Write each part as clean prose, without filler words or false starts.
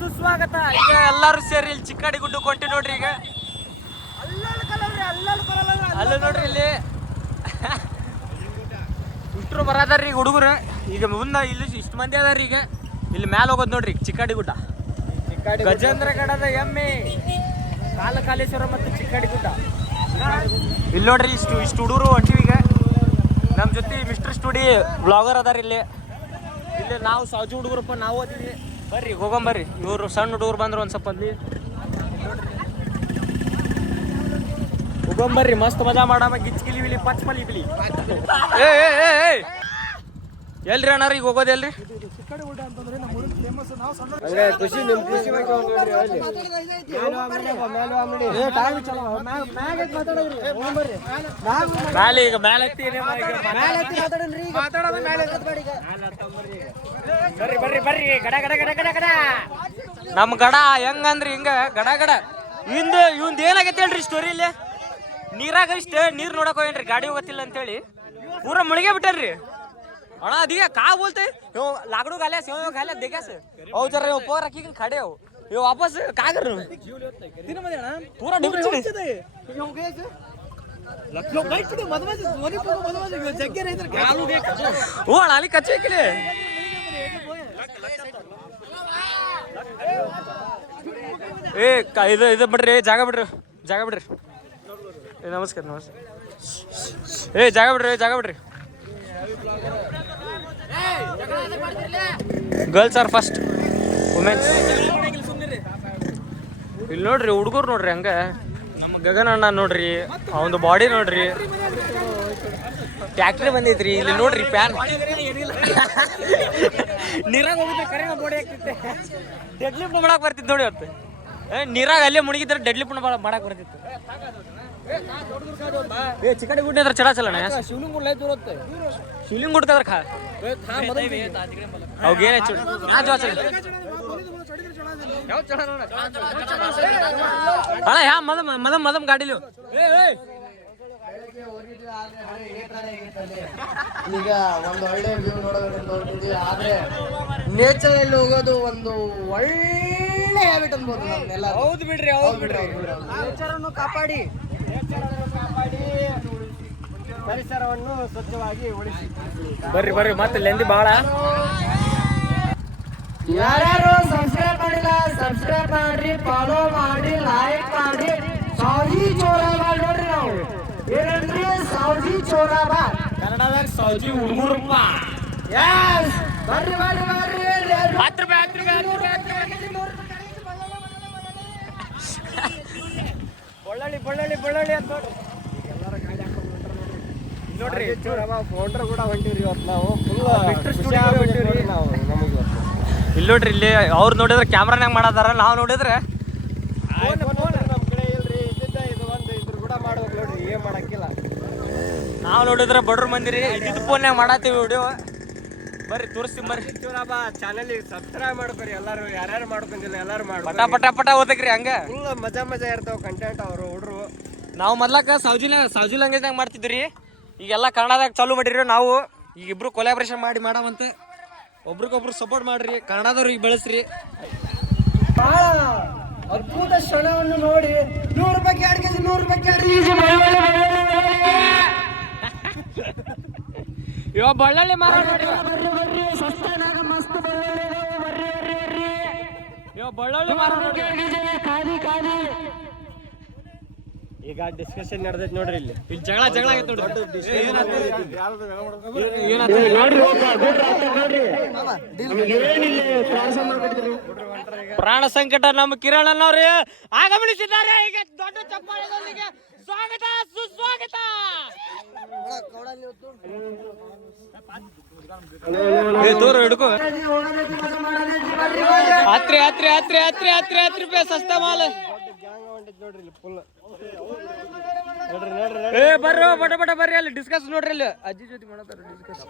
ಸುಸ್ವಾಗತ. ಈಗ ಎಲ್ಲಾರು ಸೇರಿ ಇಲ್ಲಿ ಚಿಕ್ಕಾಡಿ ಗುಡ್ಡ ಕೊಂಟಿ ನೋಡ್ರಿ. ಈಗ ಅಲ್ಲ ನೋಡ್ರಿ ಇಲ್ಲಿ ಇಷ್ಟರು ಬರದಾರ್ರಿ ಈಗ ಹುಡುಗರು. ಈಗ ಮುಂದೆ ಇಲ್ಲಿ ಇಷ್ಟು ಮಂದಿ ಅದಾರ್ರಿ. ಈಗ ಇಲ್ಲಿ ಮ್ಯಾಲ ಹೋಗೋದು ನೋಡ್ರಿ ಚಿಕ್ಕಾಡಿ ಗುಡ್ಡ. ಗಜೇಂದ್ರಗಡದ ಎಮ್ಮೆ ಕಾಲೇಶ್ವರ ಮತ್ತು ಚಿಕ್ಕಾಡಿ ಗುಡ್ಡ. ಇಲ್ಲಿ ನೋಡ್ರಿ ಇಷ್ಟು ಹುಡುಗರು ಹೊಂಟಿವಿ. ಈಗ ನಮ್ಮ ಜೊತೆ ಮಿಸ್ಟರ್ ಸ್ಟುಡಿ ಬ್ಲಾಗರ್ ಅದಾರ ಇಲ್ಲಿ. ನಾವು ಸಾಜು ಹುಡುಗರಪ್ಪ, ನಾವು ಓದಿದ್ವಿ. ಬರ್ರಿ ಹೋಗಂಬರ್ರಿ. ಇವರು ಸಣ್ಣ ಹುಡುಗರು ಬಂದ್ರು ಒಂದು ಸ್ವಲ್ಪ ಅಲ್ಲಿ ಹೋಗಂಬರ್ರಿ. ಮಸ್ತ್ ಮಜಾ ಮಾಡಮ್ಮ. ಗಿಚ್ಕಿಲಿ ಬಿಲಿ ಪಚ್ಮಲಿ ಬಿಲಿ. ಎಲ್ರಿ ಅಣ್ಣ ಈಗ ಹೋಗೋದು ಎಲ್ರಿ? ನಮ್ ಗಡ ಹೆಂಗಂದ್ರಿ ಹಿಂಗ ಗಡ ಗಡ ಇವಂದ್ ಏನಾಗೈತೆ ಹೇಳ್ರಿ ಸ್ಟೋರಿ. ಇಲ್ಲಿ ನೀರಾಗ ಇಷ್ಟ ನೀರ್ ನೋಡಕ್ ಹೋಗೇನ್ರಿ, ಗಾಡಿ ಹೋಗತ್ತಿಲ್ಲ ಅಂತೇಳಿ ಪೂರಾ ಮುಳುಗೇ ಬಿಟ್ಟಾರ್ರಿ ಅಣ್ಣ. ಅದೀಗ का बोलते हो लाकड़ू घाले सेव घाले देखा से ओ जरा ऊपर रखी के खड़े हो ये वापस का कर रहे हो तीन मध्ये अಣ್ಣ पूरा डिफरेंट है यो गए लोग गाइड से मदमज ध्वनि को मदमज जग्गे रहे इधर कालू के ओ अಣ್ಣ ಅಲ್ಲಿ ಕಚ್ಚೆ के लिए ए ಇದು ಬಿಡ್ರಿ ಜಾಗ ಬಿಡ್ರಿ ನಮಸ್ಕಾರ ಜಾಗ ಬಿಡ್ರಿ. Girls are first, women's. ಇಲ್ಲಿ ನೋಡ್ರಿ ಹುಡುಗರು ನೋಡ್ರಿ ಹಂಗ. ನಮ್ಮ ಗಗನ ಅಣ್ಣ ನೋಡ್ರಿ, ಅವನದು ಬಾಡಿ ನೋಡ್ರಿ. ಟ್ಯಾಕ್ಟ್ರಿ ಬಂದೈತ್ರಿ ಇಲ್ಲಿ ನೋಡ್ರಿ. ಪ್ಯಾನ್ ನೀರಾಗ ಹೋಗಿದ್ರೆ ಕರೆ ಬಾಡಿ ಆಗ್ತಿತ್ತೆ. ಡೆಡ್ ಲಿಫ್ಟ್ ಮಾಡಕ್ ಬರ್ತಿತ್ತು ನೋಡಿ ಅವತ್ತು. ನೀರಾಗ ಅಲ್ಲೇ ಮುಳುಗಿದ್ರೆ ಡೆಡ್ ಲಿಫ್ಟ್ ಮಾಡಕ್ ಬರ್ತಿತ್ತು. ಚಿಕ್ಕಡಿ ಗುಡ್ಡ ಹತ್ರ ಚಡಾಚಲಣ ಶಿವಲಿಂಗ ಗುಡ್ಡ ಖಾ ಅವಾಗೇನ ಅಣ್ಣ ಯಾ ಮದಮ್ ಗಾಡಿಲಿ ಈಗ ಒಂದು ಒಳ್ಳೆ ವ್ಯೂ ನೋಡೋದಂತ ಹೊರಟಿದ್ವಿ. ಆದ್ರೆ ನೇಚರ್ ಅಲ್ಲಿ ಹೋಗೋದು ಒಂದು ಒಳ್ಳೆ ಹ್ಯಾಬಿಟ್ ಅನ್ಬೋದು ನಮ್ಮೆಲ್ಲ. ಹೌದು ಬಿಡ್ರಿ. ನೇಚರ್ ಅನ್ನು ಕಾಪಾಡಿ ಪರಿಸರವನ್ನು ಸ್ವಚ್ಛವಾಗಿ ಉಳಿಸಿ. ಬರ್ರಿ ಮತ್ತೆ ಲೆಂದಿ ಬಾಳ. ಯಾರ್ಯಾರು ಸಬ್ಸ್ಕ್ರೈಬ್ ಮಾಡಿಲ್ಲ ಸಬ್ಸ್ಕ್ರೈಬ್ ಮಾಡ್ರಿ, ಫಾಲೋ ಮಾಡ್ರಿ, ಲೈಕ್ ಮಾಡ್ರಿ. ಸಾಜಿ ಚೋರಾಬಾದ್ ನೋಡ್ರಿ. ನಾವು ಏನಂದ್ರಿ? ಸಾಜಿ ಚೋರಾಬಾದ್, ಕನ್ನಡದಾಗ ಸಾಜಿ ಹುಡುಗರಪ್ಪ. ಬರ್ರಿ 10 ರೂಪಾಯಿ ಬಳ್ಳಳ್ಳಿ ಅಂತ ನೋಡ್ರಿ. ಫೋಟೋ ಕೂಡ ಹೊಂಟಿವ್ರಿ ಇವತ್ತು ನಾವು. ಇಲ್ಲಿ ನೋಡ್ರಿ, ಇಲ್ಲಿ ಅವ್ರು ನೋಡಿದ್ರೆ ಕ್ಯಾಮ್ರಾನಾಗ ಮಾಡದಾರ, ನಾವು ನೋಡಿದ್ರೆ ನಮ್ಮ ಕಡೆ ಇಲ್ರಿ. ಇದ್ರ ಕೂಡ ಮಾಡ್ಬೇಕು ನೋಡ್ರಿ, ಏನ್ ಮಾಡಕ್ಕಿಲ್ಲ. ನಾವು ನೋಡಿದ್ರೆ ಬಡ್ರ ಮಂದಿರಿ ಇದ್ದಿದ್ದು ಫೋನ್ಯಾಗ ಮಾಡತ್ತೀವಿ ವಿಡಿಯೋ. ಬರ್ರಿ ತೋರಿಸ್ತೀವಿ ಬರ್ರಿ. ಚಾನಲ್ ಸಬ್ಸ್ಕ್ರೈಬ್ ಮಾಡ್ಕೊರಿ ಎಲ್ಲಾರು. ಯಾರ್ಯಾರು ಮಾಡ್ಕೊಂಡಿಲ್ಲ ಎಲ್ಲಾರು ಪಟ ಓದಕ್ರಿ. ಹಂಗ ಫುಲ್ ಮಜಾ ಇರ್ತಾವ ಕಂಟೆಂಟ್. ಅವರು ಹುಡ್ರು ನಾವು ಮೊದ್ಲಕ್ಕ ಸಾವ್ಜಿ ಲ್ಯಾಂಗ್ವೇಜ್ನಾಗ ಮಾಡ್ತಿದ್ರಿ. ಈಗೆಲ್ಲ ಕನ್ನಡದಾಗ ಚಾಲೂ ಮಾಡಿರಿ. ನಾವು ಈಗ ಇಬ್ರು ಕೊಲಾಬ್ರೇಷನ್ ಮಾಡಾವಂತೆ. ಒಬ್ರಿಗೊಬ್ರು ಸಪೋರ್ಟ್ ಮಾಡ್ರಿ, ಕನ್ನಡದವ್ರಿಗೆ ಬೆಳೆಸ್ರಿ. ಬಹಳ ಅದ್ಭುತ ಕ್ಷಣವನ್ನು ನೋಡಿ 100 ರೂಪಾಯಿ 2 ಕೆಜಿ 100 ರೂಪಾಯಿ ಇವಾಗ ಬಳ್ಳಳ್ಳಿ ಮಾರಾಟ ಬರ್ರಿ ಸಸ್ತನಾಗ ಮಸ್ತ್ ಬರ್ರಿ ಇವಾಗ ಬಳ್ಳಳ್ಳಿ ಮಾರಾಟ. ಈಗ ಡಿಸ್ಕಷನ್ ನಡೆದೈತಿ ನೋಡ್ರಿ. ಇಲ್ಲಿ ಜಗಳ ಆಗೈತೆ ನೋಡ್ರಿ. ಪ್ರಾಣ ಸಂಕಟ ನಮ್ಮ ಕಿರಣ್ ಅನ್ನೋರು ಆಗಮನಿಸಿದ್ದಾರೆ. ಈಗ ದೊಡ್ಡ ಚಪ್ಪಾಳೆಯೊಂದಿಗೆ ಸ್ವಾಗತ ಸುಸ್ವಾಗತ. ತೋರು ಹಿಡ್ಕೋ. ಹತ್ರಿ ರೂಪಾಯಿ ಸಸ್ತಾ ಮಾಲ್. ಬರ್ರಿ ಬಟ ಬರ್ರಿ. ಅಲ್ಲಿ ಡಿಸ್ಕಸ್ ನೋಡ್ರಿ. ಅಲ್ಲಿ ಅಜ್ಜಿ ಜೊತೆ ಮಾಡತಾರ ಡಿಸ್ಕಸ್.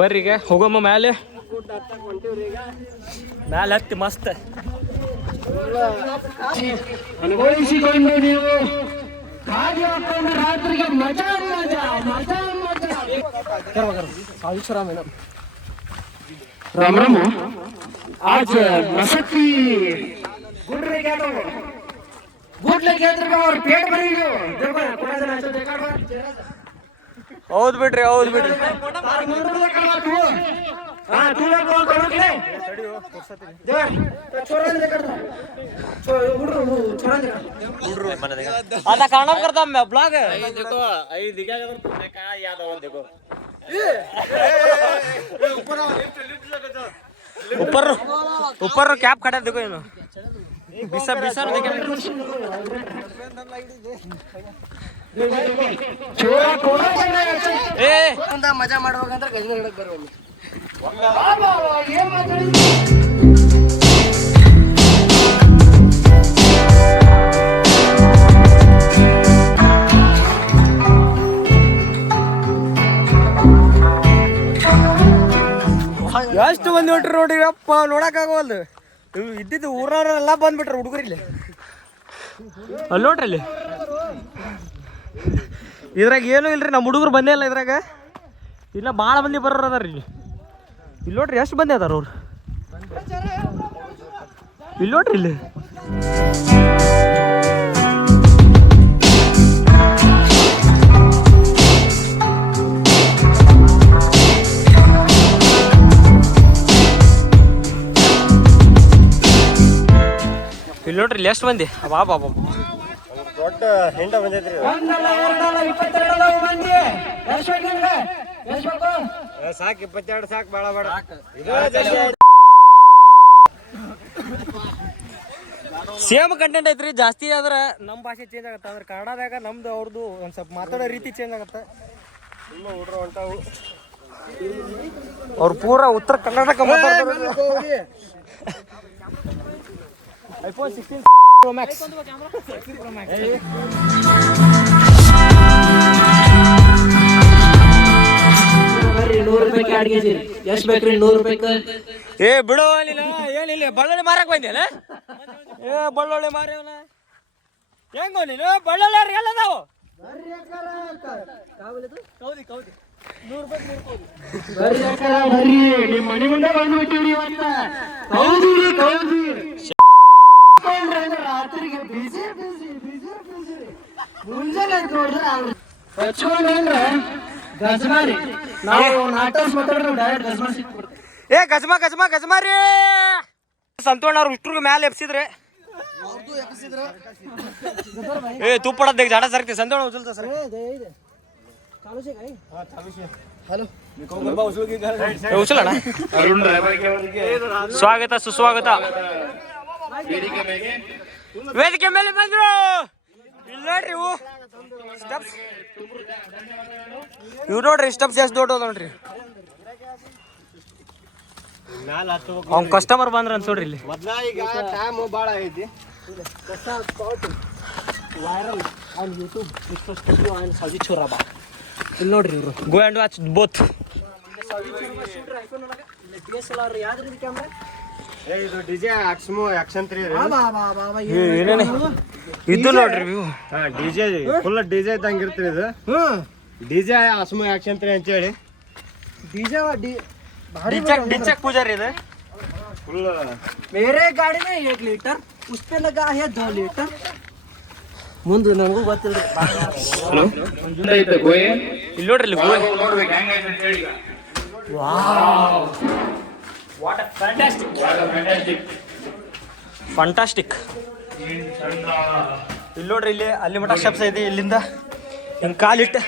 ಬರ್ರಿ ಈಗ ಹೋಗಮ್ಮ ಮ್ಯಾಲೆ ಹತ್ತಿ ಮಸ್ತ್ ಅನುಭವಿಸಿಕೊಂಡು ನೀವು ಕಾಗೆ ಹಾಕೊಂಡು ರಾತ್ರಿಗೆ ಮಜಾ ಮಜಾ ಮಜಾ ಮಜಾ. ಮೇಡಮ್ राम राम आज नशक्ति गुड लेके आता हूँ गुड लेके आते और पेट भरी देखो कोड़ा जना ऐसे देखा ಹೌದು ಬಿಡ್ರಿ ಹೌದು ಬಿಡ್ರಿ हाँ तू लोग कौन कौन के देख छोरा ने देखा छोरा ने आता कांडम करता मैं ब्लॉग देखो आई दिखा देखा याद आओ देखो ऊपर ऊपर कैप खड़ा देखो इनो बिसा बिसा देखे छोरा कोण ए मजा ಮಾಡುವಾಗಂದ್ರೆ ಗಜನ ಹಿಡಕ್ ಬರೋದು ಏನ್ ಮಾತಾಡಿ ಎಷ್ಟು ಮಂದಿ ಹೊಂಟ್ರಿ ನೋಡ್ರಿ ಅಪ್ಪ ನೋಡಕ್ಕಾಗವಲ್ದು ಇವು ಇದ್ದಿದ್ದು ಊರವರೆಲ್ಲ ಬಂದ್ಬಿಟ್ರು ಹುಡುಗರು ಇಲ್ಲಿ ಅಲ್ಲಿ ನೋಡ್ರಿ ಇಲ್ಲಿ ಇದ್ರಾಗ ಏನೂ ಇಲ್ರಿ ನಮ್ಮ ಹುಡುಗರು ಬಂದೇ ಇಲ್ಲ ಇದ್ರಾಗ ಇನ್ನ ಭಾಳ ಮಂದಿ ಬರೋರು ಅದಾರ ಇಲ್ಲಿ ಇಲ್ಲಿ ನೋಡ್ರಿ ಎಷ್ಟು ಮಂದಿ ಅದಾರ ಅವ್ರು ಇಲ್ಲಿ ನೋಡ್ರಿ ಇಲ್ಲಿ ಇಲ್ಲಿ ನೋಡ್ರಿ ಇಲ್ಲಿ ಎಷ್ಟು ಮಂದಿ ಬಾ ಬಾ ಬಾ ದೊಡ್ಡ ಹೆಂಡ ಬಂದೈತ್ರಿ ಒಂದಲ್ಲ ಎರಡಲ್ಲ 22 ಮಂದಿ ಎಷ್ಟು ನಿಮ್ಗೆ ಎಷ್ಟು ಬೇಕು ಸಾಕು 22 ಸಾಕು ಬಾಳ ಬೇಡ ಸೇಮ್ ಕಂಟೆಂಟ್ ಐತ್ರಿ ಜಾಸ್ತಿ ಆದ್ರೆ ನಮ್ಮ ಭಾಷೆ ಚೇಂಜ್ ಆಗತ್ತೆ ಅಂದ್ರೆ ಕನ್ನಡದಾಗ ನಮ್ದು ಅವ್ರದ್ದು ಒಂದು ಸ್ವಲ್ಪ ಮಾತಾಡೋ ರೀತಿ ಚೇಂಜ್ ಆಗತ್ತೆ ತುಂಬ ಹುಡ್ರು ಹೊಂಟಾವು ಅವ್ರು ಪೂರಾ ಉತ್ತರ ಕರ್ನಾಟಕ ಮಾತಾಡ್ತಾರೆ ಐಫೋನ್ 16 Pro Max ಬರ್ರಿ 100 ರೂಪಾಯಿ ಅಡಿಗೆ ಎಷ್ಟು ಬೇಕ್ರಿ 100 ರೂಪಾಯಿ ಏ ಬಿಡೋ ನೀನು ಏನಿಲ್ಲ ಬಳ್ಳೊಳ್ಳಿ ಮಾರಕ್ ಬಂದಿಯಲ್ಲ ಏ ಬಳ್ಳೊಳ್ಳಿ ಮಾರ್ಯವನ ಹೆಂಗೋ ನೀನು ಬಳ್ಳೊಳ್ಳಿ ಯಾರು ಎಲ್ಲ ನಾವು ಬರ್ರಿ ಅಕ್ಕರ ಬರ್ರಿ ನಿಮ್ಮ ಮನೆ ಮುಂದೆ ಬಂದ್ಬಿಟ್ಟಿರಿ ಇವತ್ತ ಕೌದಿ ರಾತ್ರಿಗೆ ಬಿಸಿ ಬಿಸಿ ಬಿಸಿ ಬಿಸಿ ಮುಂಜಾನೆ ನೋಡಿದ್ರೆ ಹಚ್ಕೊಂಡ್ರೆ ಗಜಮಾರಿ ನಾವು ನಾಟಕ ಮಾತಾಡಿದ್ರೆ ಡೈರೆಕ್ಟ್ ಗಜಮಾರಿ ಸಿಕ್ಬಿಡ್ತೀವಿ ಏ ಗಜಮಾ ಗಜಮಾ ಗಜಮಾರಿ ಸಂತೋಣ ಅವ್ರು ಇಷ್ಟ್ರಿಗೆ ಮ್ಯಾಲೆ ಎಪ್ಸಿದ್ರೆ ಏ ತುಪ್ಪಡದ ಜಾಡ ಸರ್ತಿ ಸಂತೋಣ ಉಜಲ್ತ ಸರ್ ಉಸಲಣ್ಣ ಸ್ವಾಗತ ಸುಸ್ವಾಗತ ವೇದಿಕೆ ಮೇಲೆ ಬಂದ್ರು ಇಲ್ಲಿ ನೋಡ್ರಿ ಇವು ಸ್ಟೆಪ್ಸ್ ಇವ್ ನೋಡ್ರಿ ಸ್ಟೆಪ್ಸ್ ಎಷ್ಟು ದೊಡ್ಡ ನೋಡ್ರಿ ಅವ್ನ ಕಸ್ಟಮರ್ ಬಂದ್ರ ಅನ್ಸೋಡ್ರಿ ಇಲ್ಲಿ ಮೊದ್ಲ ಈಗ ಟೈಮ್ ಭಾಳ ಐತಿ viral on YouTube studio on ಸೌಜಿ ಚೋರಾಬಾ ಇಲ್ಲಿ ನೋಡ್ರಿ ಇವರು go and watch both DSLR ಯಾವ್ದ್ರಿ ಕ್ಯಾಮ್ರಾ ಇದು ಡಿಜೆ ಆಕ್ಸ್ಮೋ ಆಕ್ಷನ್ 3 ಏನೇನೆ ಇದು ನೋಡ್ರಿ ವ್ಯೂ ಹಾ ಡಿಜೆ ಫುಲ್ ಡಿಜೆ ಇದ್ದಂಗೆ ಇರ್ತೀರಿ ಇದು ಡಿಜೆ ಆಕ್ಸ್ಮೋ ಆಕ್ಷನ್ 3 ಅಂತ ಹೇಳಿ ಡಿಚಕ್ ಪೂಜಾರಿ ಇದೆ ಫುಲ್ मेरे गाड़ी में 1 लीटर उस पे लगा है 2 लीटर ಮುಂದೆ ನನಗೂ ಗೊತ್ತಿಲ್ಲ ಇಲ್ಲಿ ನೋಡ್ರಿ ಇಲ್ಲಿ ಗೋವೆ ವಾವ್ ವಾಟ್ ಅ ಫ್ಯಾಂಟಾಸ್ಟಿಕ್ ಇಲ್ಲಿ ನೋಡ್ರಿ ಇಲ್ಲಿ ಅಲ್ಲಿ ಮಟ್ಟ ಸ್ಟೆಪ್ಸ್ ಐತಿ ಇಲ್ಲಿಂದ ಹಿಂಗೆ ಕಾಲಿಟ್ಟು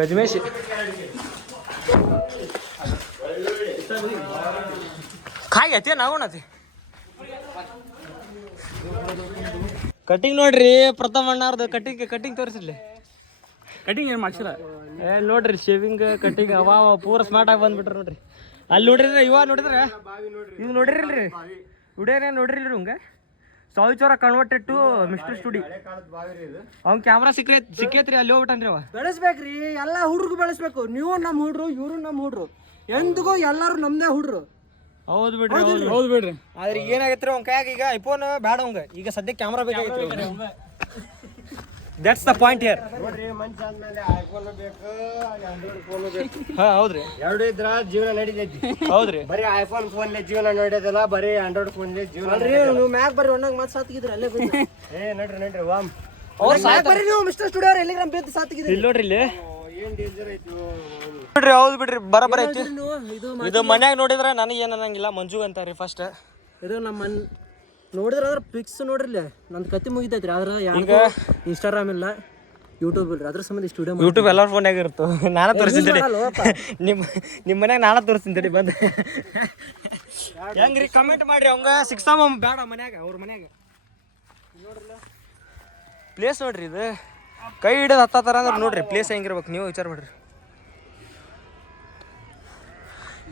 ಗಜಮೇಶಿ ಕಾಯಿ ಐತಿ ನಾವು ಕಟಿಂಗ್ ನೋಡ್ರಿ ಪ್ರಥಮ ಅಣ್ಣಾರ್ದು ಕಟಿಂಗ್ ತೋರಿಸಿರ್ಲಿ ಕಟಿಂಗ್ ಏನು ಮಾಡ್ಸಿಲ್ಲ ಏ ನೋಡ್ರಿ ಶೇವಿಂಗ್ ಕಟಿಂಗ್ ಅವ ಪೂರ ಸ್ಮಾರ್ಟ್ ಆಗಿ ಬಂದ್ಬಿಟ್ರಿ ನೋಡ್ರಿ ಅಲ್ಲಿ ನೋಡ್ರಿ ಇವ ನೋಡಿದ್ರ ಇದು ನೋಡಿರಿಲ್ರಿ ವಿಡಿಯೋನೇ ನೋಡಿರಿಲ್ರಿ ಹಂಗ ಸಾವಿರ ಕನ್ವರ್ಟೆಡ್ ಟು ಮಿಸ್ಟರ್ ಸ್ಟುಡಿಯೋ ಅವ್ನ ಕ್ಯಾಮ್ರಾ ಸಿಕ್ಕೈತ್ರಿ ಅಲ್ಲಿ ಹೋಗ್ಬಿಟ್ಟನ್ರಿ ಅವ ಬೆಳೆಸ್ಬೇಕ್ರಿ ಎಲ್ಲ ಹುಡುಗರು ಬೆಳೆಸ್ಬೇಕು ನೀವು ನಮ್ಮ ಹುಡ್ರು ಇವರು ನಮ್ಮ ಹುಡ್ರು ಎಂದಿಗೂ ಎಲ್ಲಾರು ನಮ್ದೇ ಹುಡ್ರು ಹೌದು ಬಿಡ್ರಿ ಹೌದು ಬಿಡ್ರಿ ಆದ್ರೆ ಈಗ ಏನಾಗೈತ್ರಿ ಅವ್ನ ಕೈಯಾಗ ಈಗ ಐಫೋನ್ ಬೇಡ ಅವಂಗ ಈಗ ಸದ್ಯ ಕ್ಯಾಮ್ರಾ ಬೇಕಾಗೈತ್ರಿ ದಟ್ಸ್ ದ ಪಾಯಿಂಟ್ ಹಿಯರ್. ನೋಡ್ರಿ ಮನುಷ್ಯ ಆದ್ಮೇಲೆ ಐಫೋನ್ ಬೇಕು, ಆಂಡ್ರಾಯ್ಡ್ ಫೋನ್ ಬೇಕು. ಹಾ ಹೌದ್ರಿ, ಎರಡು ಇದ್ರ ಜೀವನ ನಡೀತೈತಿ. ಹೌದ್ರಿ. ಬರೀ ಐಫೋನ್ ಫೋನ್ಲೆ ಜೀವನ ನಡೆಯೋದಿಲ್ಲ, ಬರೀ ಆಂಡ್ರಾಯ್ಡ್ ಫೋನ್ಲೆ ಜೀವನ. ನೀವು ಮ್ಯಾಗ್ ಬರ್ರಿ ಒಣ್ಣಾಗ ಮತ್ತೆ ಸಾತ್ಗಿದ್ರಿ ಅಲ್ಲೇ ಬಿದ್ದು. ನಡ್ರಿ ವಾಮ್. ಬರ್ರಿ ನೀವು ಮಿಸ್ಟರ್ ಸ್ಟುಡಿಯೋ ಎಲ್ಲಿಗ್ರಾಮ್ ಬಿದ್ದು ಸಾತ್ಗಿದ್ರಿ. ಇಲ್ಲಿ ನೋಡ್ರಿ, ಇಲ್ಲಿ ಏನ್ ಡೇಂಜರ್ ಐತಿ ಬಿಡ್ರಿ. ಹೌದು ಬಿಡ್ರಿ, ಬರಬರ ಐತಿ. ಇದು ಇದು ಮನ್ಯಾಗ ನೋಡಿದ್ರ ನನಗೆ ಏನ್ ಅನ್ನಂಗಿಲ್ಲ, ಮಂಜು ಅಂತಾರಿ ಫಸ್ಟ್. ಇದು ನಮ್ಮ ನೋಡಿದ್ರ ಅದ್ರ ಪಿಕ್ಸ್ ನೋಡ್ರಿ, ನಂದು ಕತ್ತಿ ಮುಗಿತೈತ್ರಿ. ಆದ್ರೆ ಈಗ ಇನ್ಸ್ಟಾಗ್ರಾಮ್ ಇಲ್ಲ, ಯೂಟ್ಯೂಬ್ ಇಲ್ರಿ, ಅದ್ರ ಸಂಬಂಧ ಸ್ಟುಡಿಯೋ ಯೂಟ್ಯೂಬ್ ಎಲ್ಲರ ಫೋನ್ಯಾಗ ಇರುತ್ತೆ. ನಾಳೆ ತೋರಿಸ್ತೀನಿ ನಿಮ್ಮ ಮನ್ಯಾಗ ನಾಳೆ ತೋರಿಸ್ತೀನಿ ಬಂದು. ಹೆಂಗ್ರಿ ಕಮೆಂಟ್ ಮಾಡ್ರಿ. ಅವಂಗ ಸಿಕ್ಸಾಮ ಬೇಡ ಮನ್ಯಾಗ, ಅವ್ರ ಮನ್ಯಾಗ ಪ್ಲೇಸ್ ನೋಡ್ರಿ. ಇದು ಕೈ ಹಿಡಿದು ಹತ್ತಾರ ಅಂದ್ರೆ ನೋಡ್ರಿ ಪ್ಲೇಸ್ ಹೆಂಗಿರ್ಬೇಕು ನೀವು ವಿಚಾರ ಮಾಡ್ರಿ.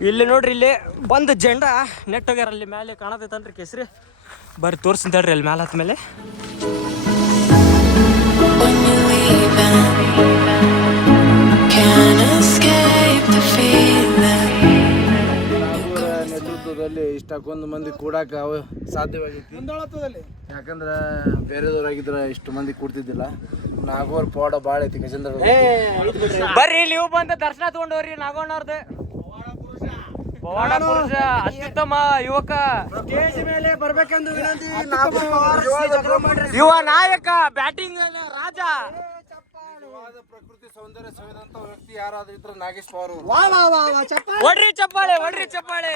ಇಲ್ಲಿ ನೋಡ್ರಿ, ಇಲ್ಲಿ ಬಂದು ಜೆಂಡ ನೆಟ್ ಹೋಗ್ಯಾರ. ಅಲ್ಲಿ ಮೇಲೆ ಕಾಣತೈತಲ್ರಿ ಕೇಸರಿ. ಬರ್ರಿ ತೋರಿಸ್ತೀನಿ ತಡ್ರಿ ಅಲ್ಲಿ ಮ್ಯಾಲೆ ಹತ್ತ ಮೇಲೆ. ನೇತೃತ್ವದಲ್ಲಿ ಇಷ್ಟಕ್ಕೊಂದು ಮಂದಿ ಕೂಡಾಕ ಸಾಧ್ಯವಾಗೈತಿ. ಯಾಕಂದ್ರೆ ಬೇರೆದವ್ರಾಗಿದ್ರ ಇಷ್ಟು ಮಂದಿ ಕೂಡ್ತಿದ್ದಿಲ್ಲ. ನಾಗೋರ್ ಪೋಡ ಭಾಳ ಐತಿ ಗಜೇಂದ್ರ. ಬರ್ರಿ ನೀವು ಬಂದ ದರ್ಶನ ತಗೊಂಡವ್ರಿ ನಾಗೋಣ್ಣವ್ರದ್ದು. ಪವಾಡ ಪುರುಷ, ಅತ್ಯುತ್ತಮ ಯುವಕ, ಮೇಲೆ ಬರ್ಬೇಕೆಂದು ವಿನಂತಿ. ಯುವ ನಾಯಕ, ಬ್ಯಾಟಿಂಗ್ ರಾಜ. ಪ್ರಕೃತಿ ಸೌಂದರ್ಯ ಸವಿದಂತ ವ್ಯಕ್ತಿ ಯಾರಾದ್ರೂ ಇದ್ರೆ ನಾಗೇಶ್ ಪವಾರ್ ಅವರು. ಒಡ್ರಿ ಚಪ್ಪಾಳೆ, ಒಡ್ರಿ ಚಪ್ಪಾಳೆ.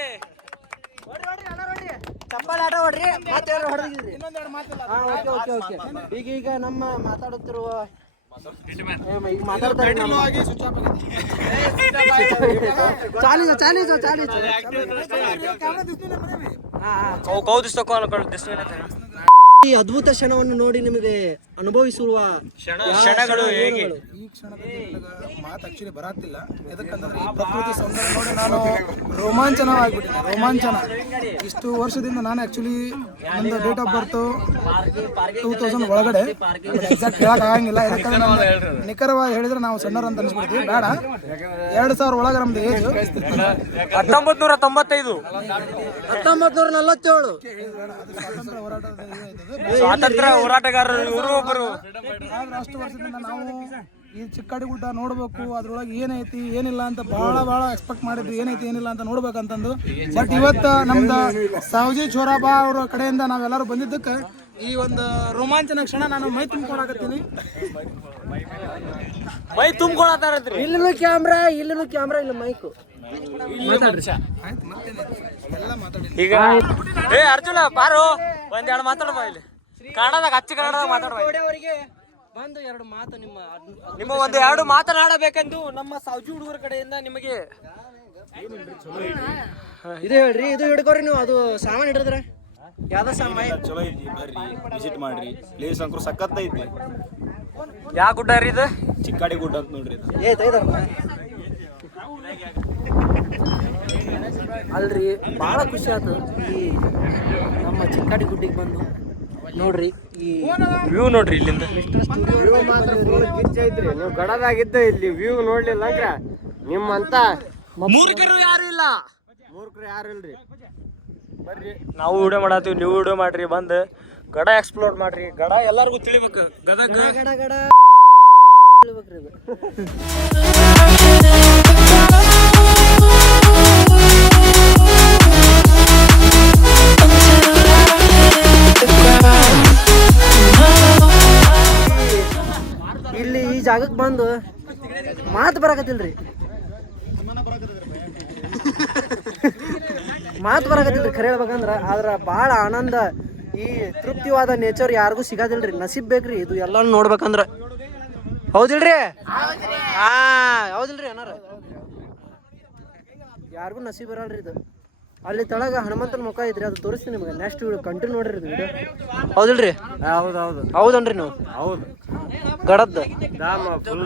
ಚಪ್ಪಾಳೆ ಆಟ ಹೊಡ್ರಿ. ಮತ್ತೆ ಹೊಡೆದಿದ್ರಿ. ಈಗ ನಮ್ಮ ಮಾತಾಡುತ್ತಿರುವ ಈಗ ಮಾತಾಡ್ತಾರೆ ಈ ಅದ್ಭುತ ಕ್ಷಣವನ್ನು ನೋಡಿ ನಿಮಗೆ ಅನುಭವಿಸುವ ಕ್ಷಣಗಳು ಹೇಗೆ? ಈ ಕ್ಷಣದಲ್ಲಿ ಮಾತು ಆಕ್ಚುಲಿ ಬರತ್ತಿಲ್ಲ. ಯಾಕಂದ್ರೆ ಈ ಪ್ರಕೃತಿ ಸೌಂದರ್ಯ ನೋಡಿ ನಾನು ರೋಮಾಂಚನವಾಗಿಬಿಟ್ಟಿದ್ದೆ. ರೋಮಾಂಚನ. ಇಷ್ಟು ವರ್ಷದಿಂದ ನಾನು ಆಕ್ಚುಲಿ ನಂದು ಡೇಟ್ ಆಫ್ ಬರ್ತು 2000 ಒಳಗಡೆ. ಎಕ್ಸಾಕ್ಟ್ ಹೇಳಕ್ ಆಗಂಗಿಲ್ಲ. ಯಾಕಂದ್ರೆ ನಿಖರವಾಗಿ ಹೇಳಿದ್ರೆ ನಾವು ಸಣ್ಣರು ಅಂತ ಅನ್ಸ್ಬಿಡ್ತೀವಿ. ಬೇಡ, 2000 ಒಳಗೆ ನಮ್ದು ಏಜ್ 1995, 1947. ಸ್ವಾತಂತ್ರ್ಯ ಹೋರಾಟದ ಸ್ವಾತಂತ್ರ್ಯ ಹೋರಾಟಗಾರರು ಇವರು ಒಬ್ಬರು. ಆದ್ರೆ ಅಷ್ಟು ವರ್ಷದಿಂದ ನಾವು ಈ ಚಿಕ್ಕಾಡಿ ಗುಡ್ಡ ನೋಡ್ಬೇಕು, ಅದ್ರೊಳಗೆ ಏನೈತಿ ಏನಿಲ್ಲ ಅಂತ ಬಹಳ ಎಕ್ಸ್ಪೆಕ್ಟ್ ಮಾಡಿದ್ವಿ. ಏನೈತಿ ಏನಿಲ್ಲ ಅಂತ ನೋಡ್ಬೇಕಂತಂದು. ಬಟ್ ಇವತ್ತು ನಮ್ದು ಸಾವ್ಜಿ ಚೋರಾಬಾ ಅವ್ರ ಕಡೆಯಿಂದ ನಾವೆಲ್ಲರೂ ಬಂದಿದ್ದಕ್ಕೆ ಈ ಒಂದು ರೋಮಾಂಚನ ಕ್ಷಣ ನಾನು ಮೈ ತುಂಬ್ಕೊಳಕತ್ತೀನಿ. ಮೈ ತುಂಬ್ಕೊಳತಾರತ್ರಿ. ಇಲ್ಲೂ ಕ್ಯಾಮ್ರಾ, ಇಲ್ಲಿ ಮೈಕು. ಈಗ ಏ ಅರ್ಜುನ ಬಾರು, ಒಂದೆರಡು ಮಾತಾಡ್ಬಾ. ಇಲ್ಲಿ ಕನ್ನಡದಾಗ ಅಚ್ಚ ಕನ್ನಡದಾಗ ಮಾತಾಡ್ಬಾ. ಅವರಿಗೆ ಬಂದು ಎರಡು ಮಾತು ನಿಮ್ಮ ಒಂದು ಎರಡು ಮಾತನಾಡಬೇಕೆಂದು ನಮ್ಮ ಸಾವ್ಜಿ ಹುಡುಗರ ಕಡೆಯಿಂದ ನಿಮಗೆ ಇದು ಹೇಳ್ರಿ. ಇದು ಹಿಡ್ಕೋರಿ ನೀವು. ಅದು ಸಾಮಾನು ಹಿಡಿದ್ರೆ ಯಾವ್ದ ಸಾಮಾನು ಚಲೋ ಐತಿ, ಬರ್ರಿ ವಿಸಿಟ್ ಮಾಡ್ರಿ. ಪ್ಲೇಸ್ ಅಂಕರು ಸಖತ್ ಐತಿ. ಯಾವ ಗುಡ್ಡ ರೀ ಇದು? ಚಿಕ್ಕಾಡಿ ಗುಡ್ಡ ಅಂತ ನೋಡ್ರಿ ಇದು. ಅಲ್ರಿ, ಭಾಳ ಖುಷಿ ಆಯ್ತು ಈ ನಮ್ಮ ಚಿಕ್ಕಾಡಿ ಗುಡ್ಡಿಗೆ ಬಂದು. ನೋಡ್ರಿ ಈ ವ್ಯೂ ನೋಡ್ರಿ ಇಲ್ಲಿಂದ. ವ್ಯೂ ಮಾತ್ರ ಫುಲ್ ಕಿಚ್ಚ ಐತ್ರಿ. ನೀವು ಗಡದಾಗಿದ್ದ ಇಲ್ಲಿ ವ್ಯೂ ನೋಡ್ಲಿಲ್ಲ ಅಂದ್ರ ನಿಮ್ಮಂತ ಮೂರ್ಖರು ಯಾರು ಇಲ್ಲ. ಮೂರ್ಖರು ಯಾರು ಇಲ್ರಿ. ಬರ್ರಿ, ನಾವು ವಿಡಿಯೋ ಮಾಡತ್ತೀವಿ, ನೀವು ವಿಡಿಯೋ ಮಾಡ್ರಿ. ಬಂದು ಗಡ ಎಕ್ಸ್ಪ್ಲೋರ್ ಮಾಡ್ರಿ. ಗಡ ಎಲ್ಲರಿಗೂ ತಿಳಿಬೇಕು. ಗದಗ ಗಡ ಹೇಳ್ಬೇಕ್ರಿ ಇದು. ಇಲ್ಲಿ ಈ ಜಾಗಕ್ಕೆ ಬಂದು ಮಾತು ಬರಾಕತ್ತಿಲ್ರಿ. ಖರೆ ಹೇಳ್ಬೇಕಂದ್ರ. ಆದ್ರ ಭಾಳ ಆನಂದ, ಈ ತೃಪ್ತಿವಾದ ನೇಚರ್ ಯಾರಿಗೂ ಸಿಗೋದಿಲ್ರಿ. ನಸೀಬ್ ಬೇಕ್ರಿ ಇದು ಎಲ್ಲ ನೋಡ್ಬೇಕಂದ್ರ. ಹೌದಿಲ್ರಿ? ಹೌದಿಲ್ರಿ ಅನ್ನಾರ? ಯಾರಿಗೂ ನಸೀಬ್ ಇರಲ್ರಿ ಇದು. ಅಲ್ಲಿ ತಳಗ ಹನುಮಂತನ ಮುಖ ಐತ್ರಿ, ಅದು ತೋರಿಸ್ತೀನಿ ನಿಮಗೆ. ನೆಕ್ಸ್ಟ್ ಕಂಟಿನ್ಯೂ ನೋಡ್ರಿ ಇದು ವಿಡಿಯೋ. ಹೌದಿಲ್ರಿ? ಹೌದನ್ರಿ ನೀವು? ಹೌದು. ಗಡದ್ದ ಧಾಮ ಫುಲ್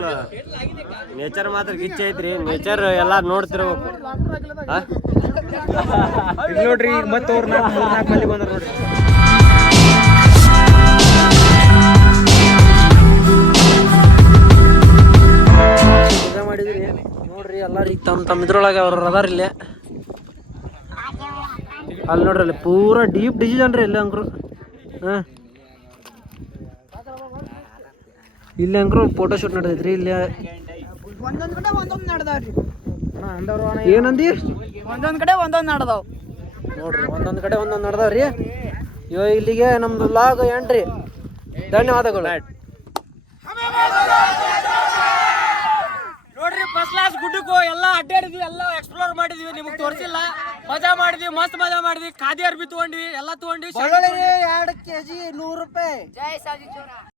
ನೇಚರ್ ಮಾತ್ರ ಗಿಚ್ಚ ಐತ್ರಿ. ನೇಚರ್ ಎಲ್ಲಾ ನೋಡ್ತಿರ್ಬೇಕು. ನೋಡ್ರಿ, ಈಗ ಮತ್ತೆ ಅವ್ರು 4 ಮಂದಿ ಬಂದ್ರ ನೋಡ್ರಿ. ಮಾಡಿದ್ರಿ ನೋಡ್ರಿ ಎಲ್ಲಾರು. ಈಗ ತಮ್ಮ ಇದ್ರೊಳಗೆ ಅವ್ರ ಅದಾರ ಇಲ್ಲೇ. ಅಲ್ಲಿ ನೋಡ್ರಿ, ಅಲ್ಲಿ ಪೂರಾ ಡೀಪ್ ಡಿಸಿಷನ್ ರೀ ಇಲ್ಲಿ ಅಂಕರು. ಇಲ್ಲಿ ಅಂಕರು ಫೋಟೋ ಶೂಟ್ ನಡೆದೈತ್ರಿ ಇಲ್ಲಿ ಒಂದೊಂದ್ ಕಡೆ ಒಂದೊಂದ್ ನಡ್ದಾವ್ರಿ ಏನಂದಿ ಒಂದೊಂದ್ ಕಡೆ ಒಂದೊಂದ್ ನಡ್ದಾವ್ ನೋಡ್ರಿ ಒಂದೊಂದ್ ಕಡೆ ಒಂದೊಂದ್ ನಡ್ದಾವ್ರಿ ಇಲ್ಲಿಗೆ ನಮ್ದು ಲಾಗ್ ಎಂಟ್ರಿ ಧನ್ಯವಾದಗಳು ನೋಡ್ರಿ ಫಸ್ಟ್ ಕ್ಲಾಸ್ ಗುಡ್ಡಕ್ಕೂ ಎಲ್ಲ ಅಡ್ಡಾಡಿದ್ವಿ ಎಲ್ಲ ಎಕ್ಸ್ಪ್ಲೋರ್ ಮಾಡಿದ್ವಿ ನಿಮಗೆ ತೋರಿಸಿಲ್ಲ ಮಜಾ ಮಾಡಿದ್ವಿ ಮಸ್ತ್ ಮಜಾ ಮಾಡಿದ್ವಿ ಖಾದಿ ಅರ್ಬಿ ತಗೊಂಡ್ವಿ ಎಲ್ಲ ತಗೊಂಡ್ವಿ $2 kg $100 ಜೈ ಸಾಜಿ ಚೋರ